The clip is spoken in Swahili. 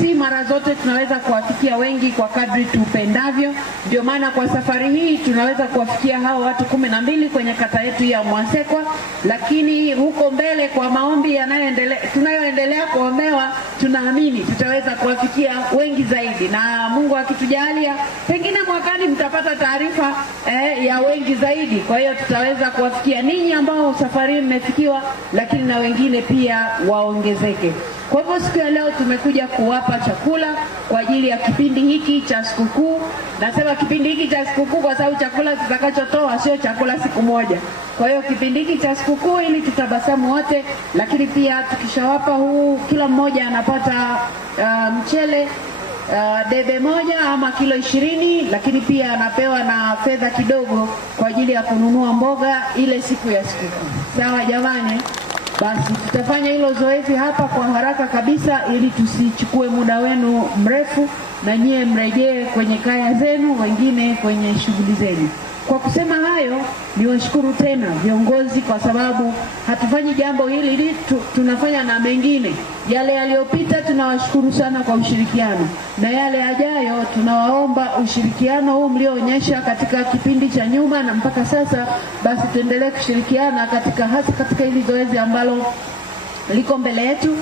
si mara zote tunaweza kuwafikia wengi kwa kadri tupendavyo. Ndio maana kwa safari hii tunaweza kuwafikia hao watu 12 kwenye kata yetu ya Mwasekwa, lakini huko mbele kwa maombi tunayoendelea kuombewa, tunaamini tutaweza kuwafikia wengi zaidi, na Mungu akitujalia pengine mwakani mtapata taarifa ya wengi zaidi. Kwa hiyo tutaweza kuwafikia ninyi ambao safari mmefikiwa, lakini na wengine pia waongezeke. Kwa hivyo siku ya leo tumekuja kuwapa chakula kwa ajili ya kipindi hiki cha sikukuu. Nasema kipindi hiki cha sikukuu kwa sababu chakula tutakachotoa sio chakula siku moja. Kwa hiyo kipindi hiki cha sikukuu ili tutabasamu wote, lakini pia tukishawapa kila mmoja anapata mchele debe moja ama kilo 20, lakini pia anapewa na fedha kidogo kwa ajili ya kununua mboga ile siku ya sikukuu. Sawa jamani? Basi tutafanya hilo zoezi hapa kwa haraka kabisa ili tusichukue muda wenu mrefu, na nyie mrejee kwenye kaya zenu, wengine kwenye shughuli zenu. Kwa kusema hayo, niwashukuru tena viongozi, kwa sababu hatufanyi jambo hili tunafanya na mengine. Yale yaliyopita tunawashukuru sana kwa ushirikiano, na yale yajayo tunawaomba ushirikiano huu mlioonyesha katika kipindi cha nyuma na mpaka sasa, basi tuendelee kushirikiana hasa katika hili zoezi ambalo liko mbele yetu.